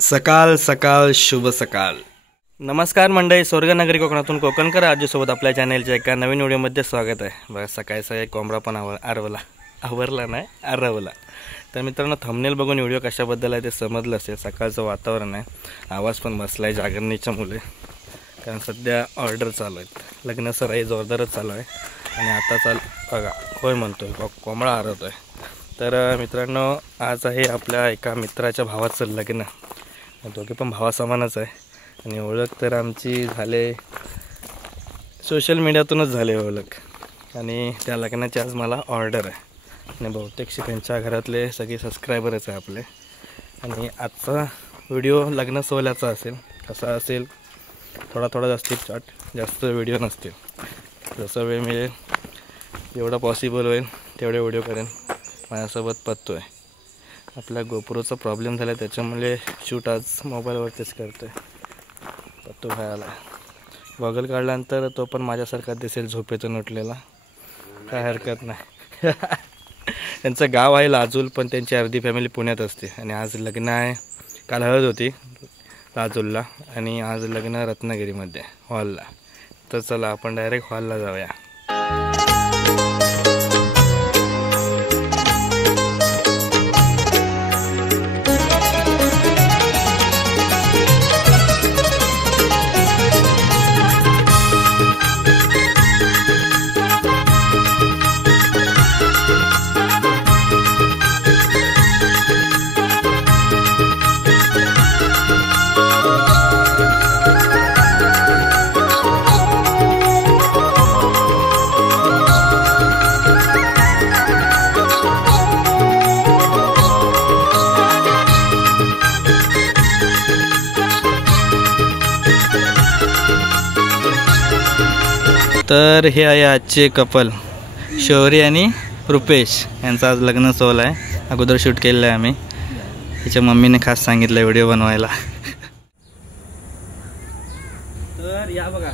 सकाळ सकाळ शुभ सकाळ. नमस्कार मंडळी, स्वर्गनगरी कोकणातून कोकणकर आजूसोबत आपल्या चॅनलच्या एका नवीन व्हिडिओमध्ये स्वागत आहे. बघा सकाळचा एक कोंबडा पण आरवला. तर मित्रांनो, थंबनेल बघून व्हिडिओ कशाबद्दल आहे ते समजलं असेल. सकाळचं वातावरण आहे, आवाज पण बसला आहे जागरणीच्या मुले, कारण सध्या ऑर्डर चालू आहेत. लग्न सराई जोरदारच चालू आहे आणि आता बघा होय म्हणतोय, कोंबडा आरवतोय. तर मित्रांनो, आज आहे आपल्या एका मित्राच्या भावाचं लग्न. दोघे पण भावासमानच आहे आणि ओळख तर आमची झाले सोशल मीडियातूनच झाले ओळख. आणि त्या लग्नाची आज मला ऑर्डर आहे आणि बहुतेकशी त्यांच्या घरातले सगळे सबस्क्रायबरच आहे आपले. आणि आजचा व्हिडिओ लग्न सोहळ्याचा असेल. कसा असेल, थोडा जास्तीत जास्त व्हिडिओ नसतील. जसं वेळ मिळेल जेवढा पॉसिबल होईल तेवढे व्हिडिओ करेन. माझ्यासोबत पत्तो आहे. आपल्या गोप्रोचा प्रॉब्लेम झाला, त्याच्यामुळे शूट आज मोबाईलवरतीच करतो आहे. पत्तो खायला गॉगल काढल्यानंतर तो पण माझ्यासारखा दिसेल, झोपेतून उठलेला. काय हरकत नाही. त्यांचं गाव आहे लाजूल, पण त्यांची अर्धी फॅमिली पुण्यात असते. आणि आज लग्न आहे. काल हळद होती लाजूलला आणि आज लग्न रत्नागिरीमध्ये हॉलला. तर चला आपण डायरेक्ट हॉलला जाऊया. तर हे आहे आजचे कपल, शौर्य आणि रुपेश यांचा आज लग्न सोहळा आहे. अगोदर शूट केलेलं आहे आम्ही. तिच्या मम्मीने खास सांगितलं व्हिडिओ बनवायला. तर या बघा,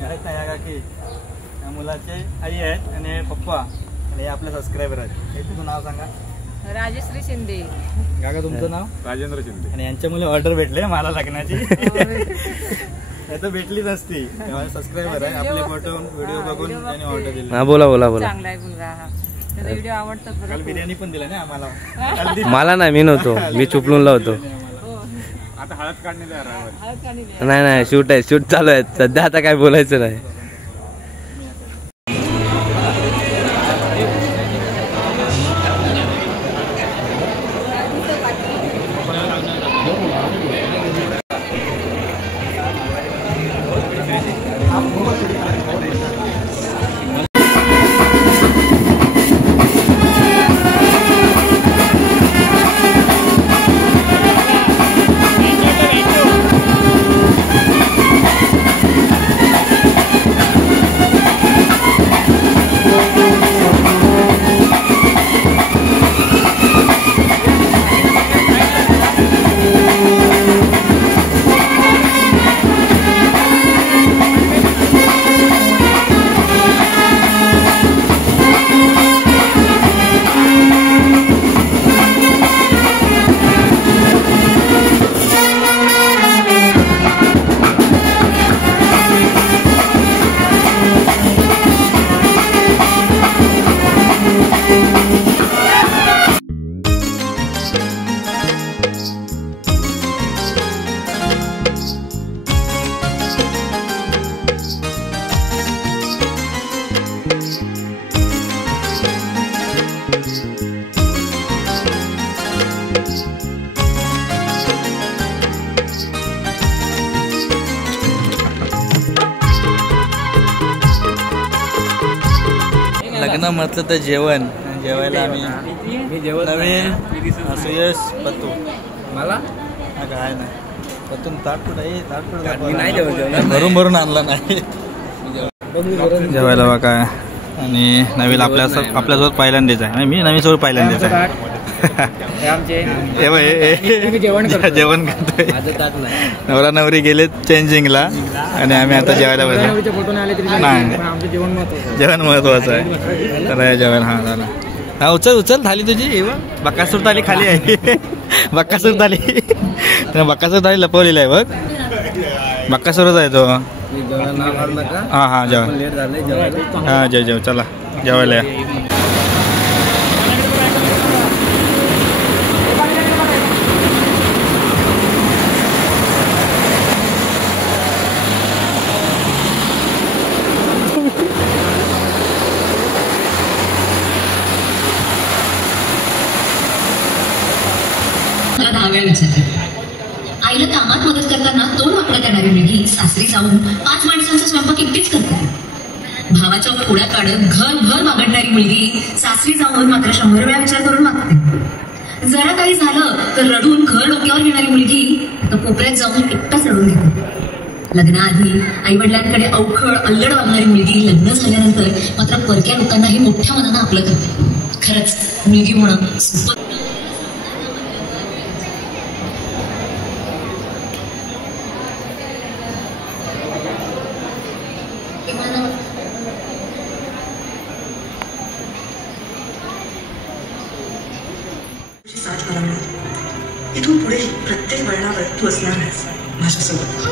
या काकी या मुलाचे आई आहेत आणि पप्पा आणि हे आपले सबस्क्रायबर आहेत. हे तुझं नाव सांगा. राजश्री शिंदे. काका तुमचं नाव? राजेंद्र शिंदे. आणि यांच्या मुले ऑर्डर भेटले मला लग्नाची. तर भेटली नसती. सबस्क्रायबर आहे आपले, फोटो व्हिडिओ बघून त्यांनी ऑर्डर दिली. हा बोला. चांगला आहे मुलगा हा. त्याचा व्हिडिओ आवडतात. काल बिर्याणी पण दिला ना आम्हाला. मला नाही, मी नव्हतो, मी चुपलूनला होतो. आता हळद काढणे नाही शूट आहे, शूट चालू आहे सध्या. आता काय बोलायचं नाही. लग्न म्हटलं तर जेवायला आम्ही नवीन सुयश पत्तू मला काय नाही पतून ताटपूट भरून आणला नाही जेवायला बा काय. आणि नवीन आपल्यासोबत पहिल्यांदाच आहे. मी नवीन सोबत पहिल्यांदाच आहे. जेवण करतोय. नवरा नवरी गेले चेंजिंगला आणि आम्ही आता जेवायला बसलो. नाही जेवण महत्वाचं आहे. तर जेवण हा झालं. हा उचल उचल थाली तुझी हे बघ बकासूर थाली खाली आहे बकासूर थाली बकासूर थाली लपवलेली आहे बघ बकासूरच आहे तो हां हां जेवा हां जेव चला जेवायला या आईला कामात मदत करताना तोंड वाकडं करणारी मुलगी सासरी जाऊन 5 माणसांचा स्वयंपाक एकटीच करते. भावाच्या पुढ्या काढत घरभर बागडणारी मुलगी सासरी जाऊन मात्र 100 वेळा विचार करून वागते. जरा काही झालं तर रडून घर डोक्यावर घेणारी मुलगी आता कोपऱ्यात जाऊन एकटाच रडून घेते. लग्नाआधी आई वडिलांकडे अवखळ अल्लड वागणारी मुलगी लग्न झाल्यानंतर मात्र परक्या लोकांनाही मोठ्या मनानं आपलं करते. खरंच मुलगी होणं सोपं इथून पुढे प्रत्येक वळणावर तू असणार आहेस माझ्यासोबत.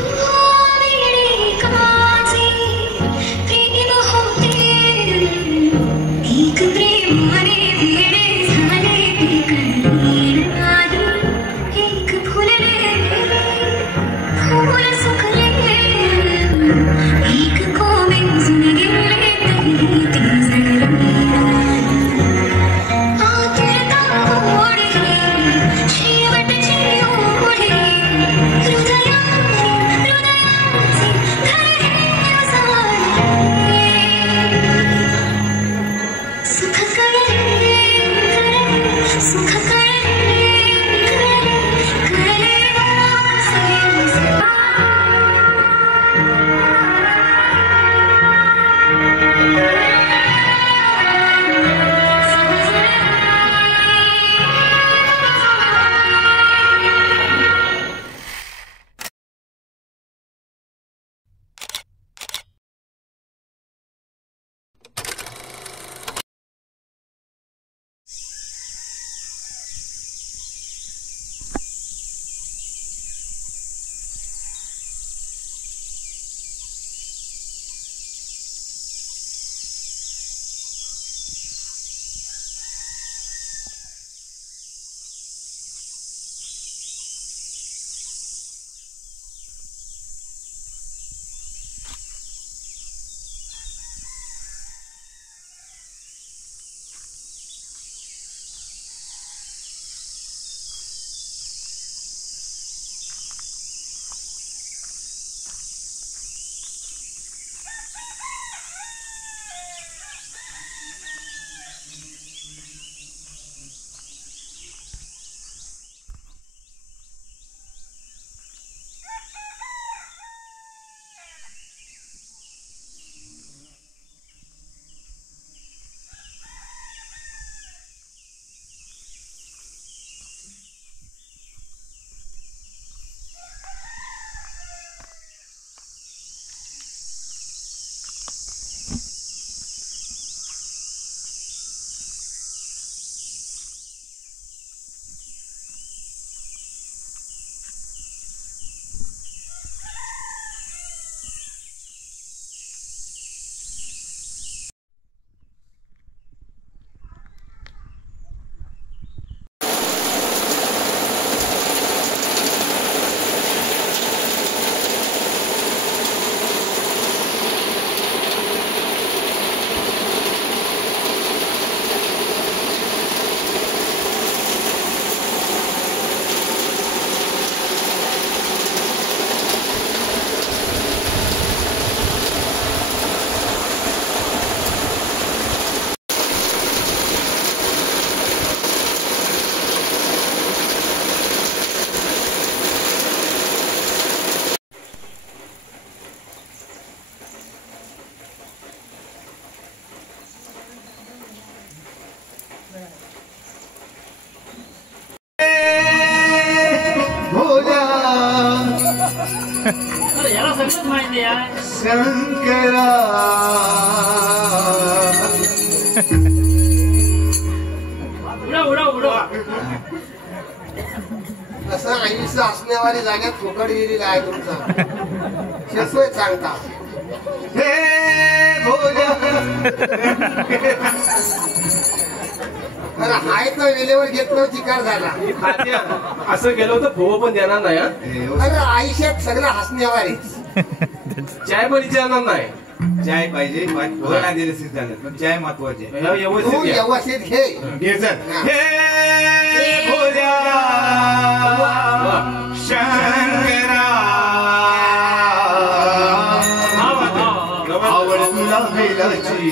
असं आयुष्य असण्यावारी जाण्यात फुकट गेलेला आहे तुमचा. शिकतोय सांगता हाय तर वेळेवर घेत नव्हती चिकार झाला. असं केलं होतं भोव पण देणार नाही. अरे आयुष्यात सगळं हसण्यावारीच. चाय पण विचारणार नाही. चाय पाहिजे नाही दिले झालं पण चाय महत्वाचे. तू व्यवस्थित घे. शंकरा आवड तुला बेलाची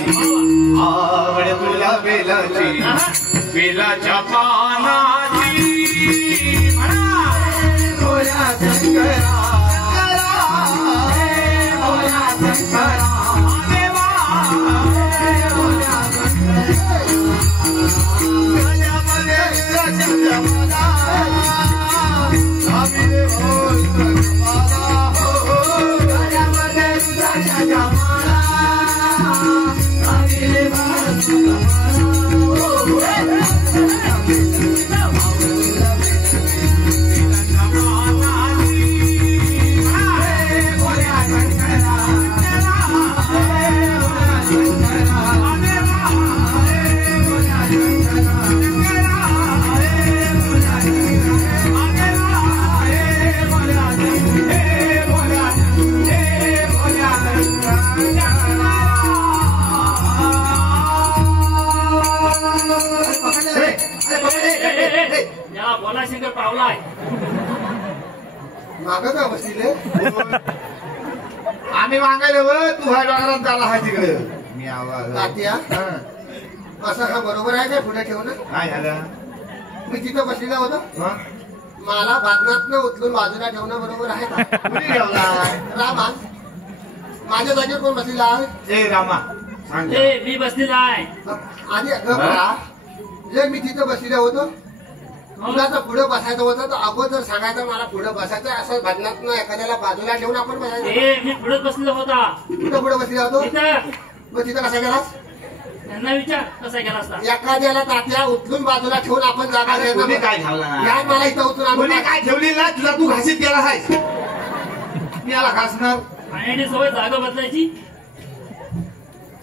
आवड तुला बेलाची बेलाच्या पानाची भोल्या शंकरा भोल्या शंकरा मागं का बसले? आम्ही मागायला तू हा डोंगरात झाला हा तिकडे. मी आवाज तात्या असं हा बरोबर आहे काय पुढे ठेवणं? काय झालं? मी तिथं बसलेला होतो. मला बादनातनं उचलून बाजूला ठेवणं बरोबर आहे का? कुणी ठेवला? रामा माझ्या जागेवर कोण बसलेला आहे? ए रामा सांग. मी बसलेला आहे. आणि गप्पा जर मी तिथं बसलेला होतो तुला तर पुढे बसायचं होतं तर अगोदर सांगायचं मला पुढे बसायचं. असं बदनातनं एखाद्याला बाजूला ठेवून आपण बसायचं. मी पुढे बसलेला होता. कुठं पुढे बसलेला होतो? तिथं. मग तिथं कसा गेलास? त्यांना विचार कसा गेला असता. एखाद्याला तात्या उचलून बाजूला ठेवून आपण जागा कोणी काय ठेवला नाही. यार मला इथं उचलून कोणी आणून काय ठेवली ना तुला तू घासीत गेला आहेस. मी याला घासणार आणि सवय जागा बदलायची.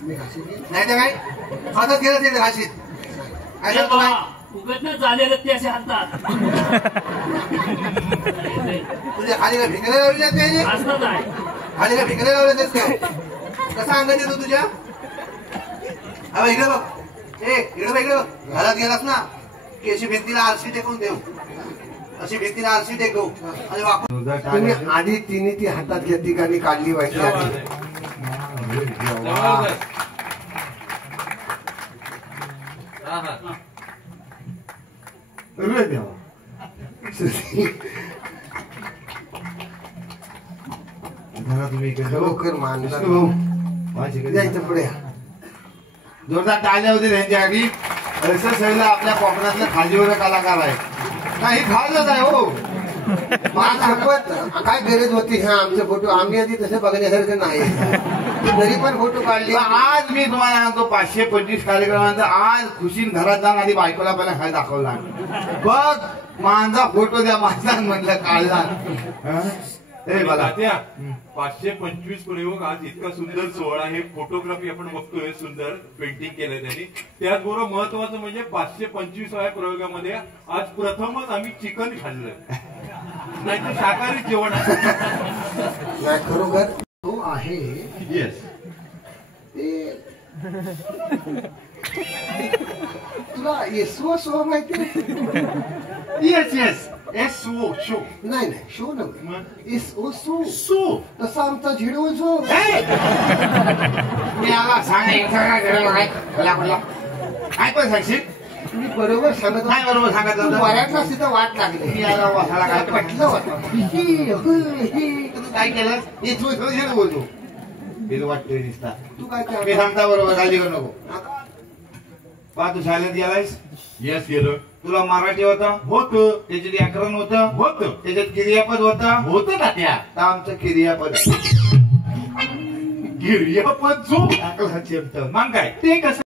नाही तर काय स्वतःच गेलं ते घाशीत उगत नाही झालेलं ते असे हातात तुझ्या खाली काय भिकायला लावले नाही असतात आहे. खाली काय भिकायला लावले नाहीस काय? कसा अंगात येतो तुझ्या? अरे इकडे बघ. इकडे बघ इकडे बघ. घरात गेलास ना की अशी भिंतीला आरशी टेकून देऊ. अशी भिंतीला आरशी टेकवू आणि वापरू. आधी तिने ती हातात घेतली आणि काढली व्हायची. तुम्ही खरोखर मानला पुढे जोरदार टाळल्या होते त्यांच्या आधी. असं सगळं आपल्या कोकणातलं खाजीवर कलाकार आहे. काही खाजच आहे हो. काय गरज होती? हा आमचे फोटो आम्ही आधी तसे बघण्यासारखं नाही. तरी पण फोटो काढले. आज मी तुम्हाला सांगतो 525 कार्यक्रमांचा आज खुशीन घरात जाऊन आधी बायकोला पहिला काय दाखवला. बघ माझा फोटो द्या माझा म्हटलं काढला. बघा 525 प्रयोग आज इतका सुंदर सोहळा आहे. फोटोग्राफी आपण बघतोय सुंदर पेंटिंग केलंय त्यांनी. त्याचबरोबर महत्वाचं म्हणजे 525व्या प्रयोगामध्ये आज प्रथमच आम्ही चिकन खाल्लं. नाही तर शाकाहारी जेवण नाही. खरोखर तो आहे. येस तुला येसो शो माहिती? Yes yes SO show. नाही नाही शो नव्हे. SO show. सो तसा आमचा झिडो शो. मी आला सांग काय पण सांगशील? तुम्ही बरोबर सांगत काय बरोबर सांगत होता? मराठा तिथं वाट लागली. मी आला वासाला काय पटलं होतं. काय केलं? हे बोलतो बिल वाटतोय दिसता. तू काय मी सांगता बरोबर काळजी करू नको. पा तू शाळेत गेलायस? येस गेलो. तुला मराठी होतं? होतं. त्याच्यात व्याकरण होतं? होतं. त्याच्यात क्रियापद होतं? होतं ना त्या. तर आमचं क्रियापद गिर्यापद जो चेपत मग काय ते कसं